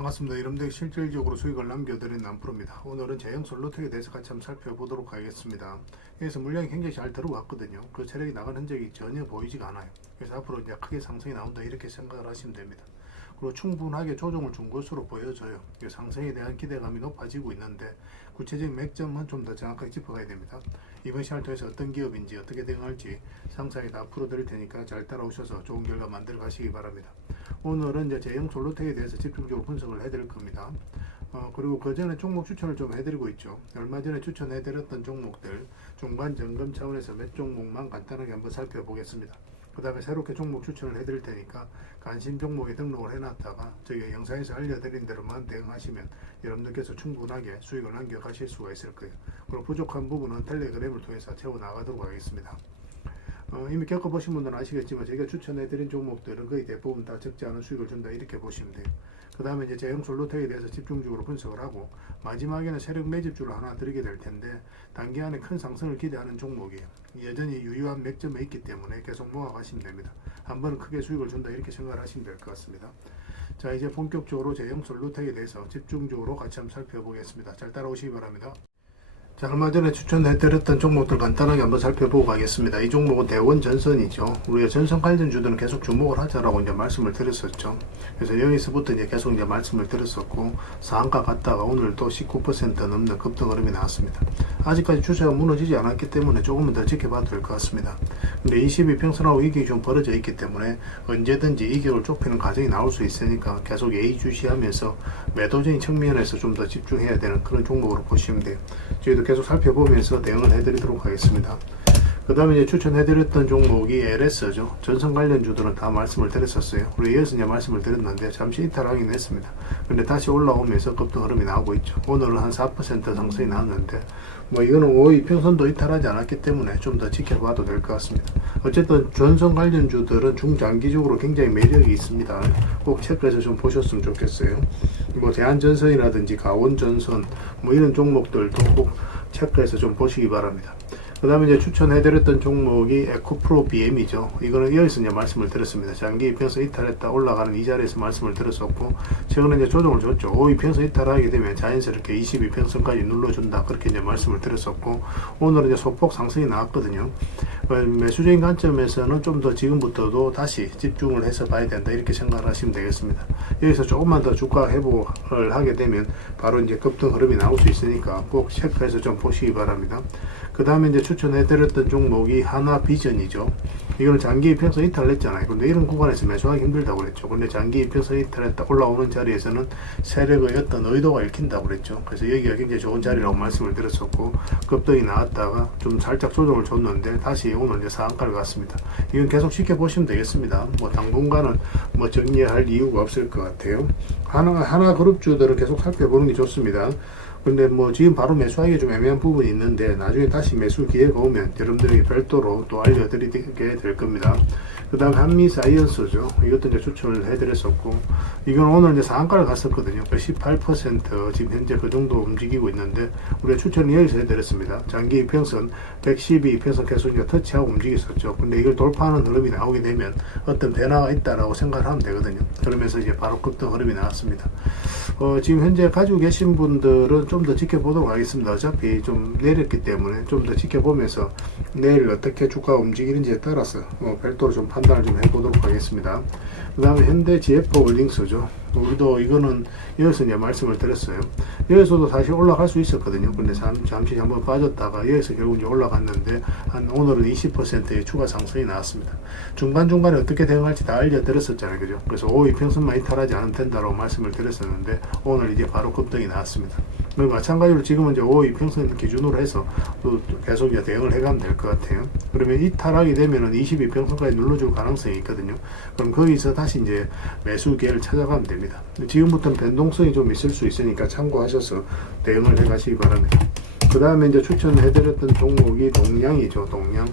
반갑습니다. 여러분들 실질적으로 수익을 남겨드린 남프로입니다. 오늘은 제형 솔로텍에 대해서 같이 한번 살펴보도록 하겠습니다. 여기서 물량이 굉장히 잘 들어왔거든요. 그 체력이 나간 흔적이 전혀 보이지가 않아요. 그래서 앞으로 이제 크게 상승이 나온다 이렇게 생각을 하시면 됩니다. 그리고 충분하게 조정을 준 것으로 보여져요. 상승에 대한 기대감이 높아지고 있는데 구체적인 맥점은 좀 더 정확하게 짚어가야 됩니다. 이번 시간을 통해서 어떤 기업인지 어떻게 대응할지 상세하게 다 풀어드릴 테니까 잘 따라오셔서 좋은 결과 만들어 가시기 바랍니다. 오늘은 이제 제형 솔로텍에 대해서 집중적으로 분석을 해드릴 겁니다. 그리고 그 전에 종목 추천을 좀 해드리고 있죠. 얼마 전에 추천해드렸던 종목들 중간 점검 차원에서 몇 종목만 간단하게 한번 살펴보겠습니다. 그 다음에 새롭게 종목 추천을 해드릴 테니까 관심 종목에 등록을 해놨다가 저희 영상에서 알려드린 대로만 대응하시면 여러분들께서 충분하게 수익을 남겨가실 수가 있을 거예요. 그리고 부족한 부분은 텔레그램을 통해서 채워나가도록 하겠습니다. 이미 겪어보신 분들은 아시겠지만 저희가 추천해드린 종목들은 거의 대부분 다 적지 않은 수익을 준다 이렇게 보시면 돼요. 그 다음에 이제 제형 솔로텍에 대해서 집중적으로 분석을 하고 마지막에는 세력 매집주를 하나 드리게 될 텐데 단기간에 큰 상승을 기대하는 종목이에요. 여전히 유효한 맥점에 있기 때문에 계속 모아가시면 됩니다. 한 번은 크게 수익을 준다 이렇게 생각을 하시면 될 것 같습니다. 자, 이제 본격적으로 제형 솔로텍에 대해서 집중적으로 같이 한번 살펴보겠습니다. 잘 따라오시기 바랍니다. 자, 얼마 전에 추천해드렸던 종목들 간단하게 한번 살펴보고 가겠습니다. 이 종목은 대원전선이죠. 우리가 전선 관련주들은 계속 주목을 하자라고 이제 말씀을 드렸었죠. 그래서 여기서부터 이제 계속 이제 말씀을 드렸었고, 상한가 갔다가 오늘 또 19% 넘는 급등 흐름이 나왔습니다. 아직까지 추세가 무너지지 않았기 때문에 조금은 더 지켜봐도 될 것 같습니다. 근데 22평선하고 이격이 좀 벌어져 있기 때문에 언제든지 이격을 좁히는 과정이 나올 수 있으니까 계속 예의주시하면서 매도적인 측면에서 좀 더 집중해야 되는 그런 종목으로 보시면 돼요. 저희도 계속 살펴보면서 대응을 해드리도록 하겠습니다. 그 다음에 이제 추천해드렸던 종목이 LS죠. 전선 관련주들은 다 말씀을 드렸었어요. 우리 이어서 이제 말씀을 드렸는데 잠시 이탈하긴 했습니다. 근데 다시 올라오면서 급등 흐름이 나오고 있죠. 오늘은 한 4% 상승이 나왔는데 뭐 이거는 5일평선도 이탈하지 않았기 때문에 좀 더 지켜봐도 될 것 같습니다. 어쨌든 전선 관련주들은 중장기적으로 굉장히 매력이 있습니다. 꼭 체크해서 좀 보셨으면 좋겠어요. 뭐 대한전선이라든지 가온전선 뭐 이런 종목들도 꼭 체크해서 좀 보시기 바랍니다. 그 다음에 이제 추천해드렸던 종목이 에코프로 BM이죠. 이거는 여기서 이제 말씀을 드렸습니다. 장기 이평선 이탈했다 올라가는 이 자리에서 말씀을 드렸었고, 최근에 이제 조정을 줬죠. 5이평선 이탈하게 되면 자연스럽게 22평선까지 눌러준다. 그렇게 이제 말씀을 드렸었고, 오늘은 이제 소폭 상승이 나왔거든요. 매수적인 관점에서는 좀 더 지금부터도 다시 집중을 해서 봐야 된다. 이렇게 생각을 하시면 되겠습니다. 여기서 조금만 더 주가 회복을 하게 되면 바로 이제 급등 흐름이 나올 수 있으니까 꼭 체크해서 좀 보시기 바랍니다. 그 다음에 이제 추천해드렸던 종목이 하나비전이죠. 이거는 장기 이평선 이탈을 했잖아요. 근데 이런 구간에서 매수하기 힘들다고 그랬죠. 근데 장기 이평선 이탈했다 올라오는 자리에서는 세력의 어떤 의도가 읽힌다고 그랬죠. 그래서 여기가 굉장히 좋은 자리라고 말씀을 드렸었고, 급등이 나왔다가 좀 살짝 조정을 줬는데 다시 오늘 이제 상한가를 갔습니다. 이건 계속 지켜보시면 되겠습니다. 뭐 당분간은 뭐 정리할 이유가 없을 것 같아요. 하나 그룹주들은 계속 살펴보는 게 좋습니다. 근데 뭐 지금 바로 매수하기 좀 애매한 부분이 있는데 나중에 다시 매수 기회가 오면 여러분들에게 별도로 또 알려드리게 될 겁니다. 그 다음 한미사이언스죠. 이것도 이제 추천을 해드렸었고, 이건 오늘 이제 상한가를 갔었거든요. 18% 지금 현재 그 정도 움직이고 있는데 우리가 추천을 여기서 해드렸습니다. 장기 이평선 112 이평선 계속 이제 터치하고 움직였었죠. 근데 이걸 돌파하는 흐름이 나오게 되면 어떤 변화가 있다라고 생각을 하면 되거든요. 그러면서 이제 바로 급등 흐름이 나왔습니다. 지금 현재 가지고 계신 분들은 좀 더 지켜보도록 하겠습니다. 어차피 좀 내렸기 때문에 좀 더 지켜보면서 내일 어떻게 주가가 움직이는지에 따라서 별도로 좀 판단을 좀 해보도록 하겠습니다. 그 다음에 현대 GF홀딩스죠. 우리도 이거는 여기서 이제 말씀을 드렸어요. 여기서도 다시 올라갈 수 있었거든요. 근데 잠시 한번 빠졌다가 여기서 결국 이제 올라갔는데 오늘은 20%의 추가 상승이 나왔습니다. 중간중간에 어떻게 대응할지 다 알려드렸었잖아요. 그죠? 그래서 5이평선만 이탈하지 않으면 된다고 말씀을 드렸었는데 오늘 이제 바로 급등이 나왔습니다. 마찬가지로 지금은 이제 5이평선 기준으로 해서 또 계속 이제 대응을 해가면 될 것 같아요. 그러면 이탈하게 되면은 22평선까지 눌러줄 가능성이 있거든요. 그럼 거기서 다시 이제 매수 기회를 찾아가면 됩니다. 지금부터는 변동성이 좀 있을 수 있으니까 참고하셔서 대응을 해 가시기 바랍니다. 그 다음에 이제 추천해드렸던 종목이 동양이죠. 동양.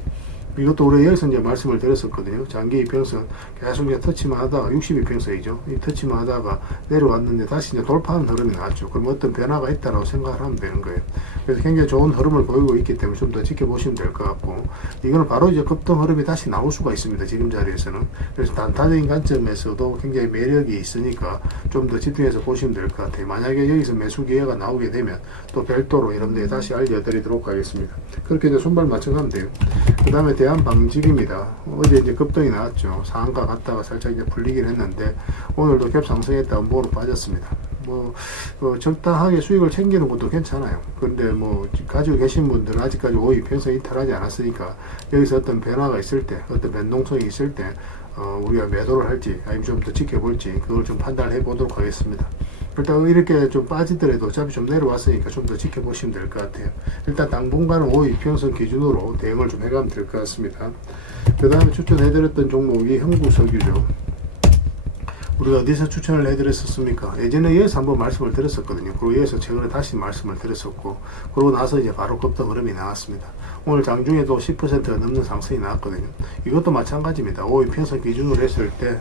이것도 우리 여기서 이제 말씀을 드렸었거든요. 장기 이평선 계속 이제 터치만 하다가 62평선이죠. 이 터치만 하다가 내려왔는데 다시 이제 돌파하는 흐름이 나왔죠. 그럼 어떤 변화가 있다라고 생각을 하면 되는 거예요. 그래서 굉장히 좋은 흐름을 보이고 있기 때문에 좀 더 지켜보시면 될 것 같고, 이거는 바로 이제 급등 흐름이 다시 나올 수가 있습니다. 지금 자리에서는. 그래서 단타적인 관점에서도 굉장히 매력이 있으니까 좀 더 집중해서 보시면 될 것 같아요. 만약에 여기서 매수 기회가 나오게 되면 또 별도로 이런 데 다시 알려드리도록 하겠습니다. 그렇게 이제 손발 맞춰가면 돼요. 그 다음에 대한방직입니다. 어제 이제 급등이 나왔죠. 상한가 갔다가 살짝 이제 풀리긴 했는데 오늘도 갭 상승했다 음보로 빠졌습니다. 적당하게 수익을 챙기는 것도 괜찮아요. 그런데 가지고 계신 분들은 아직까지 5위 평선 이탈하지 않았으니까 여기서 어떤 변화가 있을 때, 어떤 변동성이 있을 때 우리가 매도를 할지 아니면 좀 더 지켜볼지 그걸 좀 판단해 보도록 하겠습니다. 일단 이렇게 좀 빠지더라도 어차피 좀 내려왔으니까 좀 더 지켜보시면 될 것 같아요. 일단 당분간은 5위 평선 기준으로 대응을 좀 해가면 될 것 같습니다. 그 다음에 추천해드렸던 종목이 형구석유죠. 우리가 어디서 추천을 해드렸었습니까? 예전에 여기서 한번 말씀을 드렸었거든요. 그리고 여기서 최근에 다시 말씀을 드렸었고, 그러고 나서 이제 바로 급등 흐름이 나왔습니다. 오늘 장중에도 10%가 넘는 상승이 나왔거든요. 이것도 마찬가지입니다. 5위 평선 기준으로 했을 때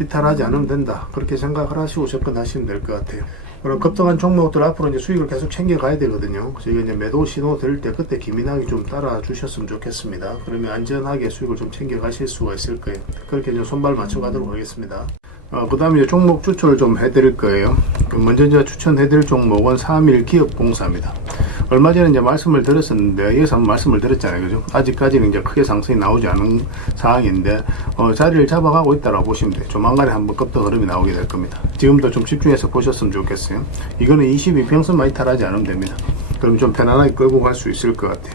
이탈하지 않으면 된다, 그렇게 생각을 하시고 접근하시면 될 것 같아요. 그럼 급등한 종목들 앞으로 이제 수익을 계속 챙겨가야 되거든요. 저희가 이제 매도 신호 들 때 그때 기민하게 좀 따라 주셨으면 좋겠습니다. 그러면 안전하게 수익을 좀 챙겨가실 수가 있을 거예요. 그렇게 이제 손발 맞춰 가도록 하겠습니다. 그 다음에 종목 추천을 좀 해드릴 거예요. 먼저 제가 추천해드릴 종목은 3일 기업공사입니다. 얼마 전에 이제 말씀을 드렸었는데, 여기서 한번 말씀을 드렸잖아요. 그죠? 아직까지는 이제 크게 상승이 나오지 않은 상황인데, 자리를 잡아가고 있다라고 보시면 돼요. 조만간에 한번 급등 흐름이 나오게 될 겁니다. 지금도 좀 집중해서 보셨으면 좋겠어요. 이거는 22평선만 이탈하지 않으면 됩니다. 그럼 좀 편안하게 끌고 갈 수 있을 것 같아요.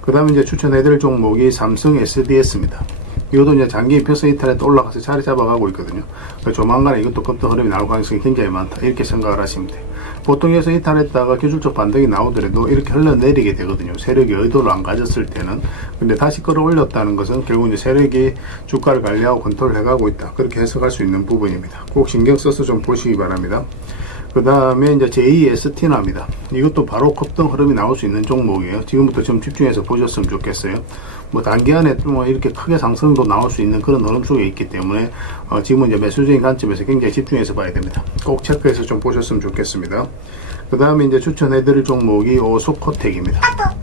그 다음에 이제 추천해드릴 종목이 삼성 SDS입니다. 이것도 이제 장기 평선 이탈에도 올라가서 자리 잡아가고 있거든요. 그러니까 조만간에 이것도 급등 흐름이 나올 가능성이 굉장히 많다, 이렇게 생각을 하시면 돼요. 보통 여기서 이탈했다가 기술적 반등이 나오더라도 이렇게 흘러내리게 되거든요. 세력이 의도를 안 가졌을 때는. 근데 다시 끌어올렸다는 것은 결국 이제 세력이 주가를 관리하고 컨트롤 해가고 있다, 그렇게 해석할 수 있는 부분입니다. 꼭 신경 써서 좀 보시기 바랍니다. 그 다음에 이제 JEST나입니다. 이것도 바로 급등 흐름이 나올 수 있는 종목이에요. 지금부터 좀 집중해서 보셨으면 좋겠어요. 단기간에 이렇게 크게 상승도 나올 수 있는 그런 흐름 속에 있기 때문에 지금은 이제 매수적인 관점에서 굉장히 집중해서 봐야 됩니다. 꼭 체크해서 좀 보셨으면 좋겠습니다. 그 다음에 이제 추천해드릴 종목이 오수코텍입니다.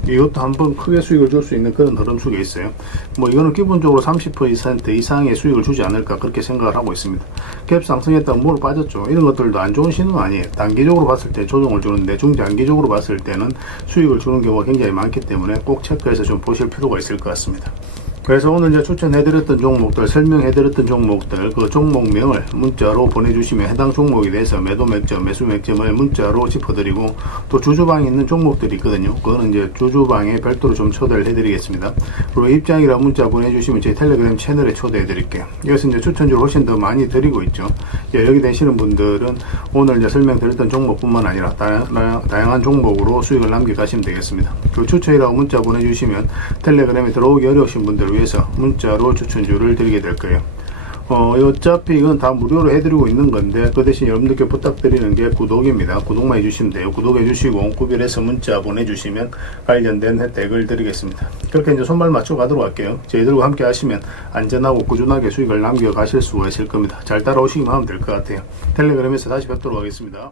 이것도 한번 크게 수익을 줄 수 있는 그런 흐름 속에 있어요. 이거는 기본적으로 30% 이상의 수익을 주지 않을까, 그렇게 생각을 하고 있습니다. 갭 상승했다가 뭐로 빠졌죠. 이런 것들도 안 좋은 신호는 아니에요. 단기적으로 봤을 때 조정을 주는데 중장기적으로 봤을 때는 수익을 주는 경우가 굉장히 많기 때문에 꼭 체크해서 좀 보실 필요가 있을 것 같습니다. 그래서 오늘 이제 추천해드렸던 종목들, 설명해드렸던 종목들, 그 종목명을 문자로 보내주시면 해당 종목에 대해서 매도 맥점, 매수 맥점을 문자로 짚어드리고, 또 주주방에 있는 종목들이 있거든요. 그거는 이제 주주방에 별도로 좀 초대를 해드리겠습니다. 그리고 입장이라 문자 보내주시면 제 텔레그램 채널에 초대해드릴게요. 여기서 이제 추천주를 훨씬 더 많이 드리고 있죠. 여기 되시는 분들은 오늘 이제 설명드렸던 종목뿐만 아니라 다양한 종목으로 수익을 남겨가시면 되겠습니다. 그 추천이라고 문자 보내주시면 텔레그램에 들어오기 어려우신 분들 위해서 문자로 추천주를 드리게 될 거예요. 어차피 이건 다 무료로 해드리고 있는 건데, 그 대신 여러분들께 부탁드리는 게 구독입니다. 구독만 해주시면 돼요. 구독해주시고 구별해서 문자 보내주시면 관련된 혜택을 드리겠습니다. 그렇게 이제 손발 맞춰 가도록 할게요. 저희들과 함께 하시면 안전하고 꾸준하게 수익을 남겨 가실 수가 있을 겁니다. 잘 따라오시기만 하면 될 것 같아요. 텔레그램에서 다시 뵙도록 하겠습니다.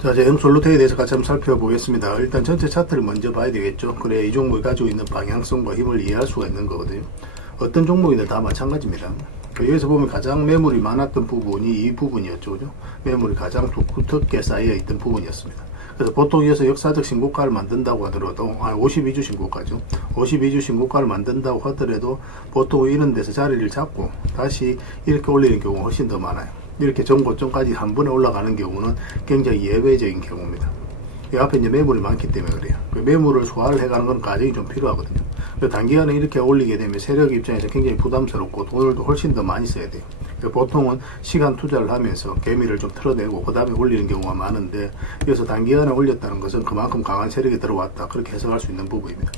자, 이제 형솔루텍에 대해서 같이 한번 살펴보겠습니다. 일단 전체 차트를 먼저 봐야 되겠죠. 그래 이 종목이 가지고 있는 방향성과 힘을 이해할 수가 있는 거거든요. 어떤 종목이든 다 마찬가지입니다. 여기서 보면 가장 매물이 많았던 부분이 이 부분이었죠. 그죠? 매물이 가장 두텁게 쌓여 있던 부분이었습니다. 그래서 보통 여기서 역사적 신고가를 만든다고 하더라도 52주 신고가죠. 52주 신고가를 만든다고 하더라도 보통 이런 데서 자리를 잡고 다시 이렇게 올리는 경우가 훨씬 더 많아요. 이렇게 전고점까지 한 번에 올라가는 경우는 굉장히 예외적인 경우입니다. 이 앞에 이제 매물이 많기 때문에 그래요. 그 매물을 소화를 해가는 건 과정이 좀 필요하거든요. 단기간에 이렇게 올리게 되면 세력 입장에서 굉장히 부담스럽고 돈을 훨씬 더 많이 써야 돼요. 보통은 시간 투자를 하면서 개미를 좀 틀어내고 그 다음에 올리는 경우가 많은데, 여기서 단기간에 올렸다는 것은 그만큼 강한 세력이 들어왔다, 그렇게 해석할 수 있는 부분입니다.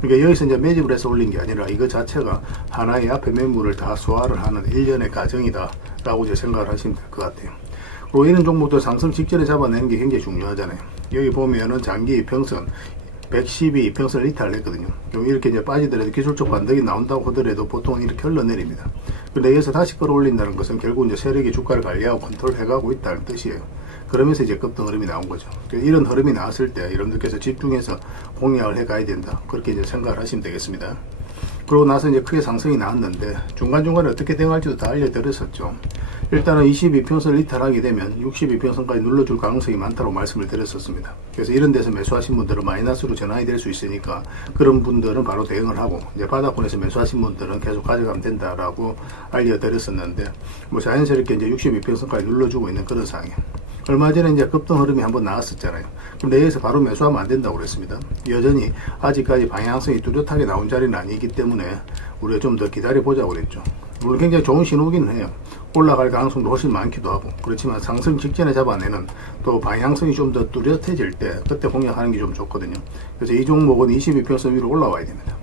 그러니까 여기서 이제 매집을 해서 올린 게 아니라 이거 자체가 하나의 앞에 매물을 다 소화를 하는 일련의 과정이다 라고 이제 생각을 하시면 될 것 같아요. 그리고 이런 종목도 상승 직전에 잡아내는 게 굉장히 중요하잖아요. 여기 보면은 장기 이평선 112 이평선 리터를 했거든요. 이렇게 이제 빠지더라도 기술적 반등이 나온다고 하더라도 보통 이렇게 흘러내립니다. 근데 여기서 다시 끌어올린다는 것은 결국 이제 세력이 주가를 관리하고 컨트롤해가고 있다는 뜻이에요. 그러면서 이제 급등 흐름이 나온 거죠. 이런 흐름이 나왔을 때 여러분들께서 집중해서 공략을 해가야 된다. 그렇게 이제 생각을 하시면 되겠습니다. 그러고 나서 이제 크게 상승이 나왔는데 중간중간에 어떻게 대응할지도 다 알려드렸었죠. 일단은 22평선 리탈하게 되면 62평선까지 눌러줄 가능성이 많다고 말씀을 드렸었습니다. 그래서 이런 데서 매수하신 분들은 마이너스로 전환이 될 수 있으니까 그런 분들은 바로 대응을 하고 이제 바닥권에서 매수하신 분들은 계속 가져가면 된다라고 알려드렸었는데 뭐 자연스럽게 이제 62평선까지 눌러주고 있는 그런 상황이에요. 얼마 전에 이제 급등 흐름이 한번 나왔었잖아요. 근데 여기서 바로 매수하면 안 된다고 그랬습니다. 여전히 아직까지 방향성이 뚜렷하게 나온 자리는 아니기 때문에 우리가 좀 더 기다려보자고 그랬죠. 물론 굉장히 좋은 신호기는 해요. 올라갈 가능성도 훨씬 많기도 하고 그렇지만 상승 직전에 잡아내는 또 방향성이 좀 더 뚜렷해질 때 그때 공략하는 게 좀 좋거든요. 그래서 이 종목은 22평선 위로 올라와야 됩니다.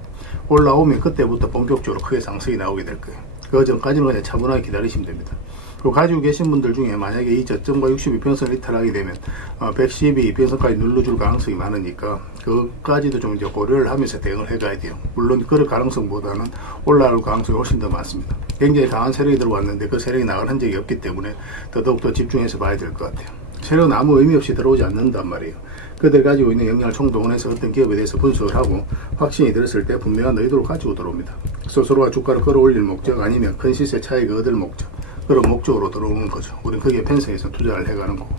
올라오면 그때부터 본격적으로 크게 상승이 나오게 될 거예요. 그 전까지는 그냥 차분하게 기다리시면 됩니다. 그리고 가지고 계신 분들 중에 만약에 이 저점과 62평선 리탈하게 되면 112평선까지 눌러줄 가능성이 많으니까 그까지도 좀 이제 고려를 하면서 대응을 해가야 돼요. 물론 그럴 가능성보다는 올라올 가능성이 훨씬 더 많습니다. 굉장히 강한 세력이 들어왔는데 그 세력이 나갈 흔적이 없기 때문에 더더욱더 집중해서 봐야 될 것 같아요. 세력은 아무 의미 없이 들어오지 않는단 말이에요. 그들 가지고 있는 역량을 총동원해서 어떤 기업에 대해서 분석을 하고 확신이 들었을 때 분명한 의도를 가지고 들어옵니다. 스스로가 주가를 끌어올릴 목적 아니면 큰 시세 차익을 얻을 목적 그런 목적으로 들어오는 거죠. 우리는 거기에 편성해서 투자를 해가는 거고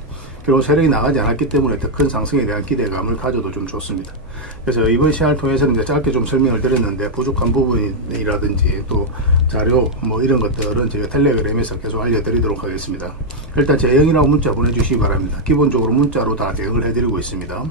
결국 세력이 나가지 않았기 때문에 더 큰 상승에 대한 기대감을 가져도 좀 좋습니다. 그래서 이번 시간을 통해서는 이제 짧게 좀 설명을 드렸는데 부족한 부분이라든지 또 자료 뭐 이런 것들은 제가 텔레그램에서 계속 알려드리도록 하겠습니다. 일단 제형이라고 문자 보내주시기 바랍니다. 기본적으로 문자로 다 대응을 해드리고 있습니다.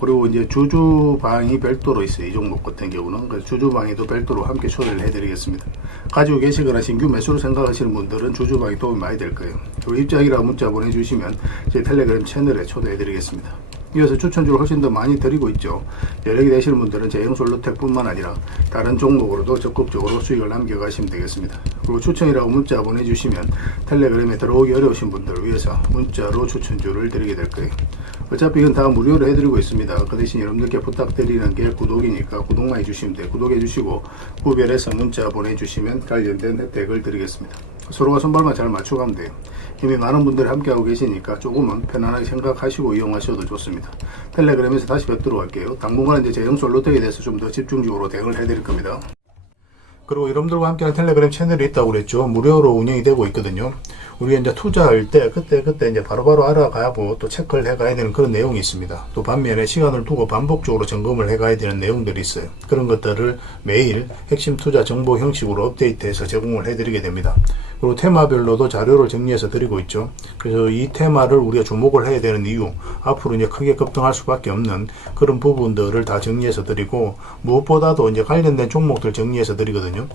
그리고 이제 주주방이 별도로 있어요. 이 종목 같은 경우는. 그래서 주주방에도 별도로 함께 초대를 해드리겠습니다. 가지고 계시거나 신규 매수를 생각하시는 분들은 주주방이 도움이 많이 될 거예요. 그리고 입장이라고 문자 보내주시면 제 텔레그램 채널에 초대해드리겠습니다. 이어서 추천주를 훨씬 더 많이 드리고 있죠. 여력이 되시는 분들은 제형솔로텍 뿐만 아니라 다른 종목으로도 적극적으로 수익을 남겨가시면 되겠습니다. 그리고 추천이라고 문자 보내주시면 텔레그램에 들어오기 어려우신 분들을 위해서 문자로 추천주를 드리게 될 거예요. 어차피 이건 다 무료로 해드리고 있습니다. 그 대신 여러분들께 부탁드리는 게 구독이니까 구독만 해주시면 돼요. 구독해 주시고 구별해서 문자 보내주시면 관련된 혜택을 드리겠습니다. 서로가 손발만 잘 맞춰가면 돼요. 이미 많은 분들이 함께하고 계시니까 조금은 편안하게 생각하시고 이용하셔도 좋습니다. 텔레그램에서 다시 뵙도록 할게요. 당분간 이제 제형솔로텍에 대해서 좀 더 집중적으로 대응을 해드릴 겁니다. 그리고 여러분들과 함께하는 텔레그램 채널이 있다고 그랬죠. 무료로 운영이 되고 있거든요. 우리가 이제 투자할 때 그때 이제 바로바로 알아가고 또 체크를 해가야 되는 그런 내용이 있습니다. 또 반면에 시간을 두고 반복적으로 점검을 해가야 되는 내용들이 있어요. 그런 것들을 매일 핵심 투자 정보 형식으로 업데이트해서 제공을 해드리게 됩니다. 그리고 테마별로도 자료를 정리해서 드리고 있죠. 그래서 이 테마를 우리가 주목을 해야 되는 이유, 앞으로 이제 크게 급등할 수밖에 없는 그런 부분들을 다 정리해서 드리고 무엇보다도 이제 관련된 종목들 정리해서 드리거든요.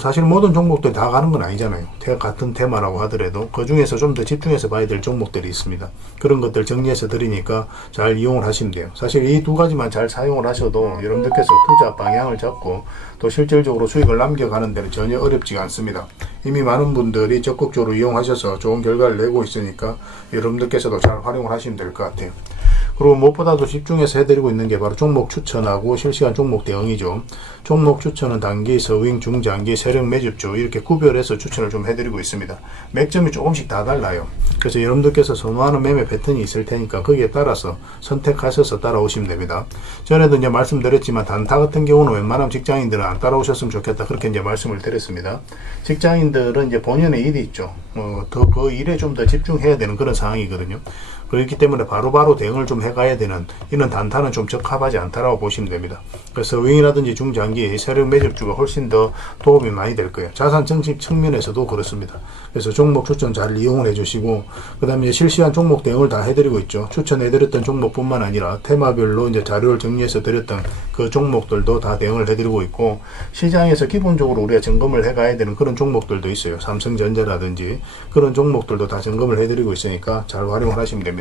사실 모든 종목들 다 가는 건 아니잖아요. 같은 테마라고 하더라도 그 중에서 좀 더 집중해서 봐야 될 종목들이 있습니다. 그런 것들 정리해서 드리니까 잘 이용을 하시면 돼요. 사실 이 두 가지만 잘 사용을 하셔도 여러분들께서 투자 방향을 잡고 또 실질적으로 수익을 남겨가는 데는 전혀 어렵지가 않습니다. 이미 많은 분들이 적극적으로 이용하셔서 좋은 결과를 내고 있으니까 여러분들께서도 잘 활용을 하시면 될 것 같아요. 그리고 무엇보다도 집중해서 해드리고 있는 게 바로 종목 추천하고 실시간 종목 대응이죠. 종목 추천은 단기, 서윙, 중장기, 세력 매집주 이렇게 구별해서 추천을 좀 해드리고 있습니다. 맥점이 조금씩 다 달라요. 그래서 여러분들께서 선호하는 매매 패턴이 있을 테니까 거기에 따라서 선택하셔서 따라오시면 됩니다. 전에도 이제 말씀드렸지만 단타 같은 경우는 웬만하면 직장인들은 안 따라오셨으면 좋겠다 그렇게 이제 말씀을 드렸습니다. 직장인들은 이제 본연의 일이 있죠. 그 일에 좀 더 집중해야 되는 그런 상황이거든요. 그렇기 때문에 바로바로 대응을 좀 해가야 되는 이런 단타는 좀 적합하지 않다라고 보시면 됩니다. 그래서 서윙이라든지 중장기 세력 매집주가 훨씬 더 도움이 많이 될 거예요. 자산 증식 측면에서도 그렇습니다. 그래서 종목 추천 잘 이용을 해주시고 그 다음에 실시간 종목 대응을 다 해드리고 있죠. 추천해드렸던 종목뿐만 아니라 테마별로 이제 자료를 정리해서 드렸던 그 종목들도 다 대응을 해드리고 있고 시장에서 기본적으로 우리가 점검을 해가야 되는 그런 종목들도 있어요. 삼성전자라든지 그런 종목들도 다 점검을 해드리고 있으니까 잘 활용을 하시면 됩니다.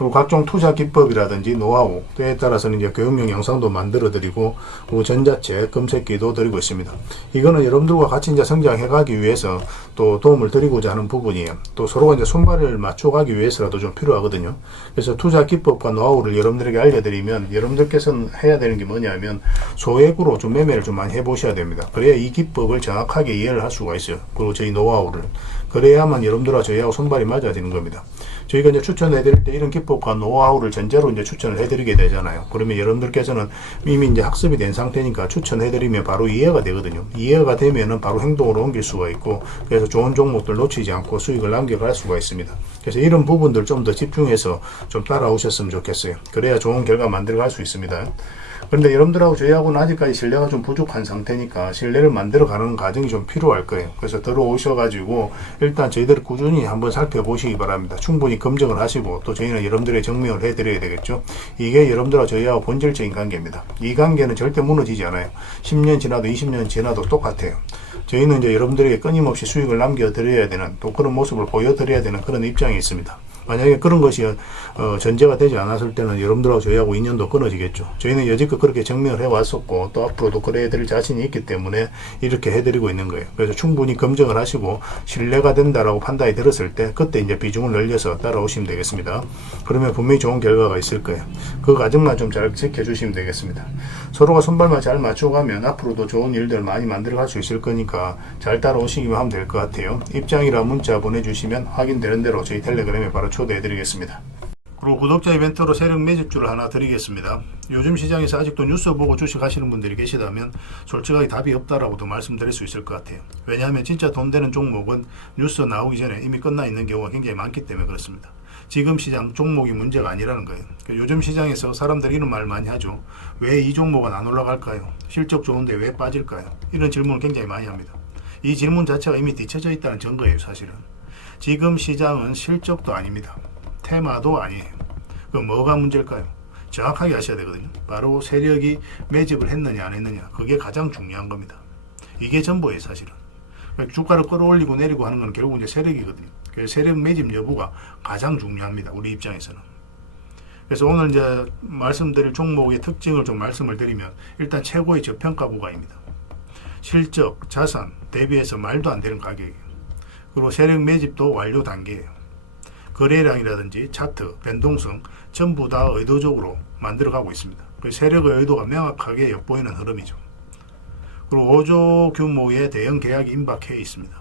그리고 각종 투자 기법이라든지 노하우, 때에 따라서는 이제 교육용 영상도 만들어 드리고, 그리고 전자책, 검색기도 드리고 있습니다. 이거는 여러분들과 같이 이제 성장해 가기 위해서 또 도움을 드리고자 하는 부분이에요. 또 서로가 이제 손발을 맞춰 가기 위해서라도 좀 필요하거든요. 그래서 투자 기법과 노하우를 여러분들에게 알려드리면, 여러분들께서는 해야 되는 게 뭐냐면 소액으로 좀 매매를 좀 많이 해보셔야 됩니다. 그래야 이 기법을 정확하게 이해를 할 수가 있어요. 그리고 저희 노하우를. 그래야만 여러분들과 저희하고 손발이 맞아지는 겁니다. 저희가 이제 추천해드릴 때 이런 기법과 노하우를 전제로 이제 추천을 해드리게 되잖아요. 그러면 여러분들께서는 이미 이제 학습이 된 상태니까 추천해드리면 바로 이해가 되거든요. 이해가 되면은 바로 행동으로 옮길 수가 있고, 그래서 좋은 종목들 놓치지 않고 수익을 남겨갈 수가 있습니다. 그래서 이런 부분들 좀 더 집중해서 좀 따라오셨으면 좋겠어요. 그래야 좋은 결과 만들어갈 수 있습니다. 그런데 여러분들하고 저희하고는 아직까지 신뢰가 좀 부족한 상태니까 신뢰를 만들어가는 과정이 좀 필요할 거예요. 그래서 들어오셔가지고 일단 저희들을 꾸준히 한번 살펴보시기 바랍니다. 충분히 검증을 하시고, 또 저희는 여러분들의 증명을 해드려야 되겠죠. 이게 여러분들하고 저희하고 본질적인 관계입니다. 이 관계는 절대 무너지지 않아요. 10년 지나도 20년 지나도 똑같아요. 저희는 이제 여러분들에게 끊임없이 수익을 남겨드려야 되는, 또 그런 모습을 보여드려야 되는 그런 입장이 있습니다. 만약에 그런 것이 전제가 되지 않았을 때는 여러분들하고 저희하고 인연도 끊어지겠죠. 저희는 여지껏 그렇게 증명을 해왔었고, 또 앞으로도 그래 드릴 자신이 있기 때문에 이렇게 해드리고 있는 거예요. 그래서 충분히 검증을 하시고 신뢰가 된다라고 판단이 들었을 때 그때 이제 비중을 늘려서 따라오시면 되겠습니다. 그러면 분명히 좋은 결과가 있을 거예요. 그 과정만 좀 잘 지켜주시면 되겠습니다. 서로가 손발만 잘 맞춰가면 앞으로도 좋은 일들 많이 만들어갈 수 있을 거니까 잘 따라오시기만 하면 될 것 같아요. 입장이라 문자 보내주시면 확인되는 대로 저희 텔레그램에 바로 초대해 드리겠습니다. 그리고 구독자 이벤트로 세력 매집주를 하나 드리겠습니다. 요즘 시장에서 아직도 뉴스 보고 주식 하시는 분들이 계시다면 솔직하게 답이 없다라고도 말씀드릴 수 있을 것 같아요. 왜냐하면 진짜 돈 되는 종목은 뉴스 나오기 전에 이미 끝나 있는 경우가 굉장히 많기 때문에 그렇습니다. 지금 시장 종목이 문제가 아니라는 거예요. 요즘 시장에서 사람들이 이런 말을 많이 하죠. 왜 이 종목은 안 올라갈까요? 실적 좋은데 왜 빠질까요? 이런 질문을 굉장히 많이 합니다. 이 질문 자체가 이미 뒤쳐져 있다는 증거예요, 사실은. 지금 시장은 실적도 아닙니다. 테마도 아니에요. 그럼 뭐가 문제일까요? 정확하게 아셔야 되거든요. 바로 세력이 매집을 했느냐 안 했느냐, 그게 가장 중요한 겁니다. 이게 전부예요, 사실은. 주가를 끌어올리고 내리고 하는 건 결국 이제 세력이거든요. 그래서 세력 매집 여부가 가장 중요합니다, 우리 입장에서는. 그래서 오늘 이제 말씀드릴 종목의 특징을 좀 말씀을 드리면, 일단 최고의 저평가 구간입니다. 실적, 자산 대비해서 말도 안 되는 가격이에요. 그리고 세력 매집도 완료 단계예요. 거래량이라든지 차트, 변동성 전부 다 의도적으로 만들어가고 있습니다. 그 세력의 의도가 명확하게 엿보이는 흐름이죠. 그리고 5조 규모의 대형 계약이 임박해 있습니다.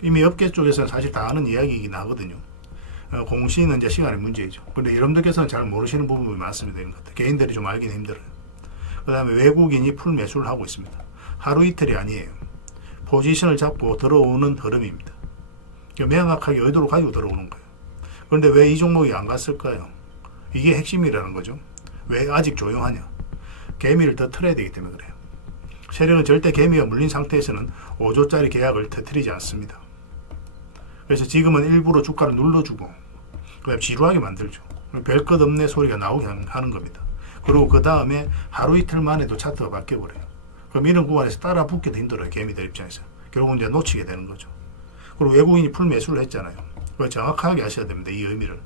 이미 업계 쪽에서는 사실 다 아는 이야기이긴 하거든요. 공시는 이제 시간의 문제이죠. 그런데 여러분들께서는 잘 모르시는 부분이 많습니다. 이런 것들. 개인들이 좀 알기는 힘들어요. 그 다음에 외국인이 풀 매수를 하고 있습니다. 하루 이틀이 아니에요. 포지션을 잡고 들어오는 흐름입니다. 명확하게 의도를 가지고 들어오는 거예요. 그런데 왜 이 종목이 안 갔을까요? 이게 핵심이라는 거죠. 왜 아직 조용하냐? 개미를 더 틀어야 되기 때문에 그래요. 세력은 절대 개미가 물린 상태에서는 5조짜리 계약을 터뜨리지 않습니다. 그래서 지금은 일부러 주가를 눌러주고 그다음 지루하게 만들죠. 별 것 없네 소리가 나오게 하는 겁니다. 그리고 그 다음에 하루 이틀 만에도 차트가 바뀌어버려요. 그럼 이런 구간에서 따라 붙기도 힘들어요, 개미들 입장에서. 결국은 이제 놓치게 되는 거죠. 그리고 외국인이 풀 매수를 했잖아요. 그걸 정확하게 아셔야 됩니다, 이 의미를.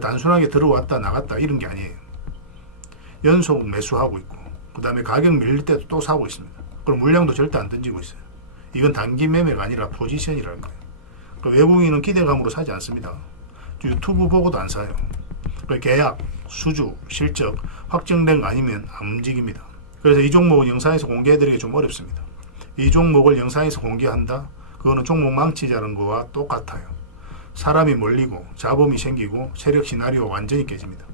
단순하게 들어왔다 나갔다 이런 게 아니에요. 연속 매수하고 있고, 그 다음에 가격 밀릴 때도 또 사고 있습니다. 그럼 물량도 절대 안 던지고 있어요. 이건 단기 매매가 아니라 포지션이라는 거예요. 외국인은 기대감으로 사지 않습니다. 유튜브 보고도 안 사요. 계약, 수주, 실적 확정된 거 아니면 안 움직입니다. 그래서 이 종목은 영상에서 공개해드리기 좀 어렵습니다. 이 종목을 영상에서 공개한다? 그거는 종목 망치자는 거와 똑같아요. 사람이 몰리고 잡음이 생기고 세력 시나리오가 완전히 깨집니다.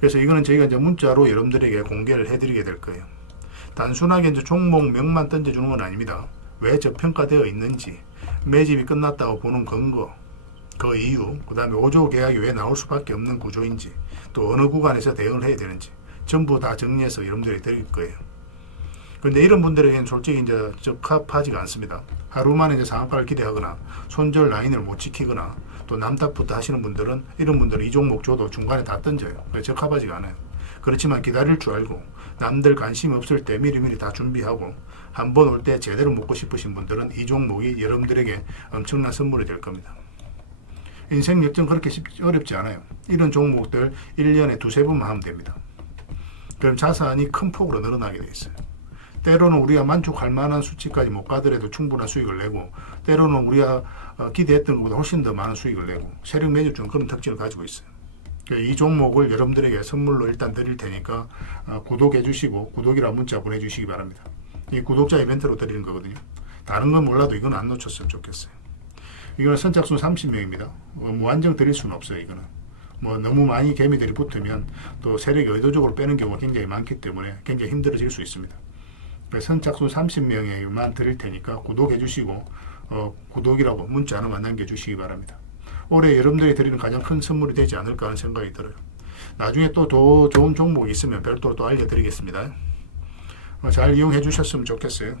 그래서 이거는 저희가 이제 문자로 여러분들에게 공개를 해드리게 될 거예요. 단순하게 이제 종목명만 던져주는 건 아닙니다. 왜 저평가되어 있는지, 매집이 끝났다고 보는 근거, 그 이유, 그 다음에 5조 계약이 왜 나올 수밖에 없는 구조인지, 또 어느 구간에서 대응을 해야 되는지 전부 다 정리해서 여러분들이 드릴 거예요. 그런데 이런 분들에게는 솔직히 이제 적합하지가 않습니다. 하루 만에 이제 상한가를 기대하거나 손절 라인을 못 지키거나 또 남탓부터 하시는 분들은, 이런 분들은 이 종목 줘도 중간에 다 던져요. 적합하지가 않아요. 그렇지만 기다릴 줄 알고 남들 관심 없을 때 미리미리 다 준비하고 한 번 올 때 제대로 먹고 싶으신 분들은 이 종목이 여러분들에게 엄청난 선물이 될 겁니다. 인생 역전 그렇게 어렵지 않아요. 이런 종목들 1년에 두세 번만 하면 됩니다. 그럼 자산이 큰 폭으로 늘어나게 돼 있어요. 때로는 우리가 만족할 만한 수치까지 못 가더라도 충분한 수익을 내고, 때로는 우리가 기대했던 것보다 훨씬 더 많은 수익을 내고, 세력 매집주는 그런 특징을 가지고 있어요. 이 종목을 여러분들에게 선물로 일단 드릴 테니까 구독해 주시고 구독이라 문자 보내주시기 바랍니다. 이 구독자 이벤트로 드리는 거거든요. 다른 건 몰라도 이건 안 놓쳤으면 좋겠어요. 이거는 선착순 30명입니다. 무한정 드릴 수는 없어요. 이거는 너무 많이 개미들이 붙으면 또 세력이 의도적으로 빼는 경우가 굉장히 많기 때문에 굉장히 힘들어질 수 있습니다. 선착순 30명에만 드릴 테니까 구독해 주시고 구독이라고 문자 하나만 남겨주시기 바랍니다. 올해 여러분들이 드리는 가장 큰 선물이 되지 않을까 하는 생각이 들어요. 나중에 또 더 좋은 종목이 있으면 별도로 또 알려드리겠습니다. 잘 이용해 주셨으면 좋겠어요.